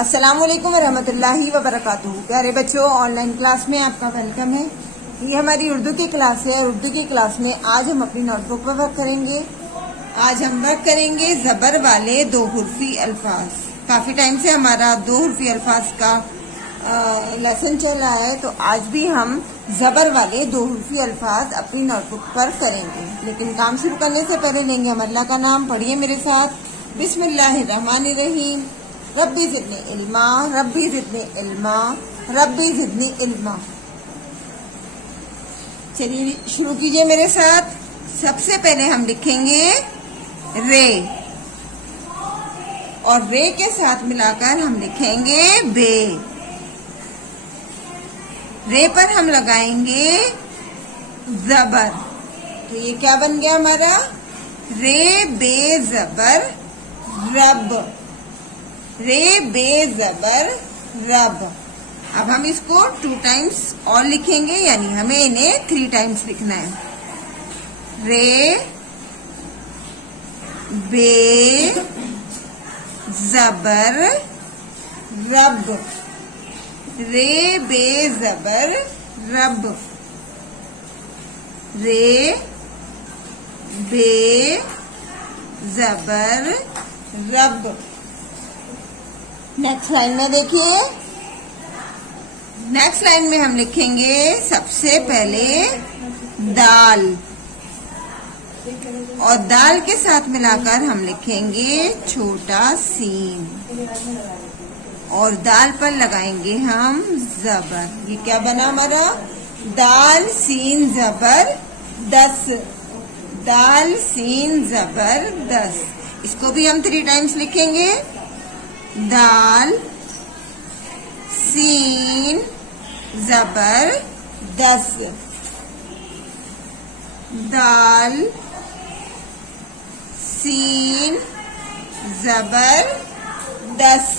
अस्सलामुअलैकुम रहमतुल्लाहि व बरकातुहू। प्यारे बच्चों, ऑनलाइन क्लास में आपका वेलकम है। ये हमारी उर्दू की क्लास है। उर्दू की क्लास में आज हम अपनी नोटबुक पर वर्क करेंगे। आज हम वर्क करेंगे जबर वाले दो हुर्फी अल्फाज। काफी टाइम से हमारा दो हुर्फी अल्फाज का लेसन चल रहा है, तो आज भी हम जबर वाले दो हुर्फी अल्फाज अपनी नोटबुक पर करेंगे। लेकिन काम शुरू करने से पहले लेंगे हम अल्लाह का नाम। पढ़िए मेरे साथ, बिस्मिल्लाहिर्रहमानिर्रहीम। रब्बी ज़िदनी इल्मा, रब्बी ज़िदनी इल्मा, रब्बी ज़िदनी इल्मा। चलिए शुरू कीजिए मेरे साथ। सबसे पहले हम लिखेंगे रे, और रे के साथ मिलाकर हम लिखेंगे बे। रे पर हम लगाएंगे जबर, तो ये क्या बन गया हमारा? रे बे जबर रब, रे बे जबर रब। अब हम इसको 2 टाइम्स और लिखेंगे, यानी हमें इन्हें 3 टाइम्स लिखना है। रे बे जबर रब, रे बे जबर रब, रे बे जबर रब। नेक्स्ट लाइन में देखिए। नेक्स्ट लाइन में हम लिखेंगे सबसे पहले दाल, और दाल के साथ मिलाकर हम लिखेंगे छोटा सीन, और दाल पर लगाएंगे हम जबर। ये क्या बना हमारा? दाल सीन जबर 10, दाल सीन जबर 10। इसको भी हम 3 टाइम्स लिखेंगे। दाल सीन जबर 10, दाल सीन जबर 10।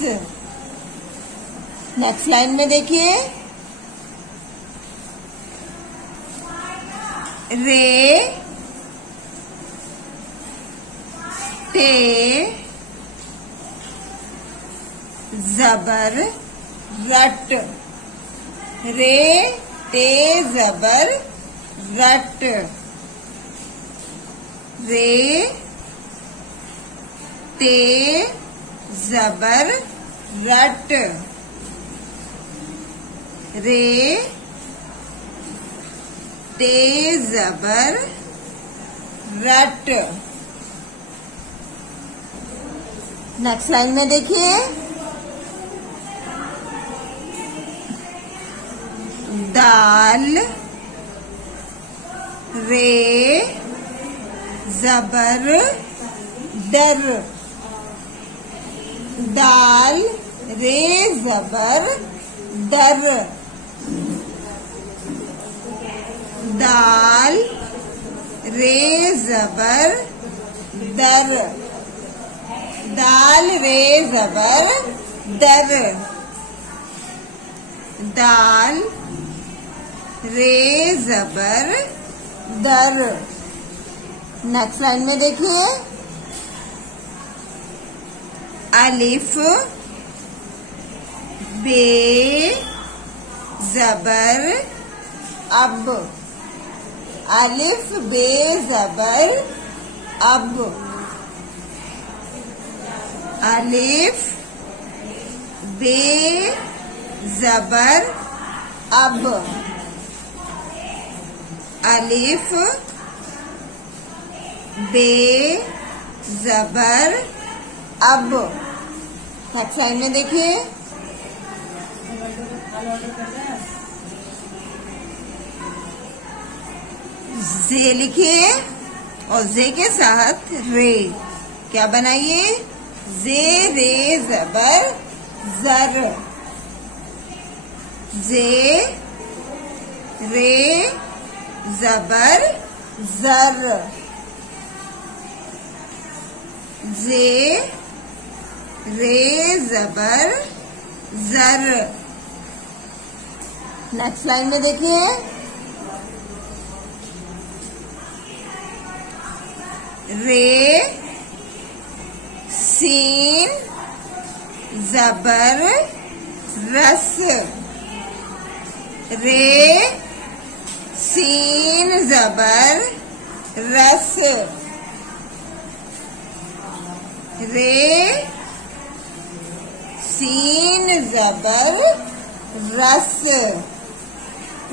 नेक्स्ट लाइन में देखिए। रे टे जबर रट, रे टे जबर रट, रे टे जबर रट, रे टे जबर रट। नेक्स्ट लाइन में देखिए। दाल रे जबर दर, दाल रे जबर दर, दाल रे जबर दर, दाल रे जबर दर, दाल रे जबर दर। नेक्स्ट लाइन में देखिए। अलिफ बे जबर अब, अलिफ बे जबर अब, अलिफ बे जबर अब, अलिफ बे जबर अब। नेक्स्ट लाइन में देखिए। जे लिखिए, और जे के साथ रे। क्या बनाइए? जे रे जबर जर, जे रे जबर जर, जे रे जबर जर। नेक्स्ट लाइन में देखिए। रे सीन जबर रस, रे सीन जबर रस, रे सीन जबर रस।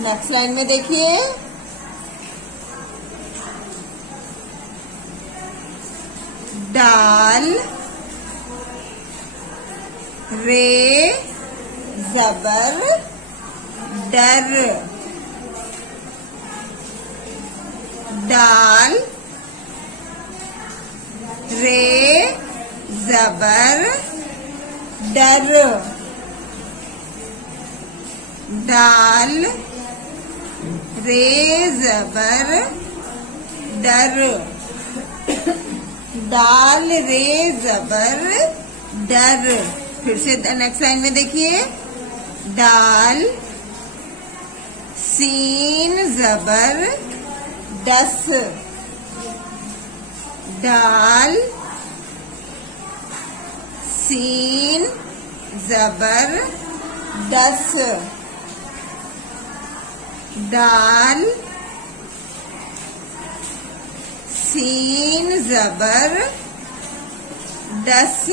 नेक्स्ट लाइन में देखिए, डाल, रे जबर डर, डाल, रे जबर डर, डाल, रे जबर डर, डाल, रे जबर डर। फिर से नेक्स्ट लाइन में देखिए, डाल, सीन जबर दस, डाल, सीन जबर दस, डाल, सीन जबर दस।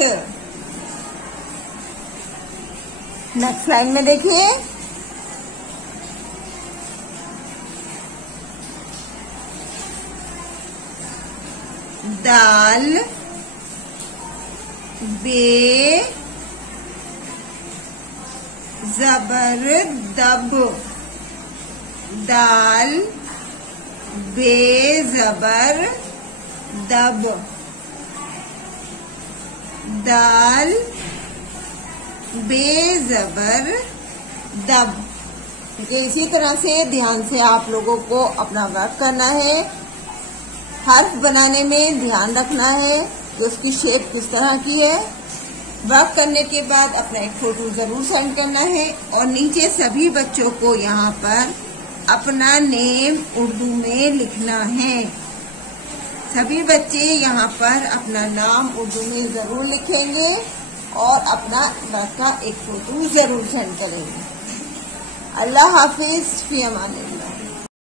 नेक्स्ट लाइन में देखिए, दाल, बे जबर दब, दाल, बे जबर दब, दाल, बे जबर दब। इसी तरह से ध्यान से आप लोगों को अपना वर्क करना है। हर्फ बनाने में ध्यान रखना है कि उसकी शेप किस तरह की है। वर्क करने के बाद अपना एक फोटो जरूर सेंड करना है और नीचे सभी बच्चों को यहाँ पर अपना नेम उर्दू में लिखना है। सभी बच्चे यहाँ पर अपना नाम उर्दू में जरूर लिखेंगे और अपना वर्क का एक फोटो जरूर सेंड करेंगे। अल्लाह हाफिज, फी अमानिल्लाह।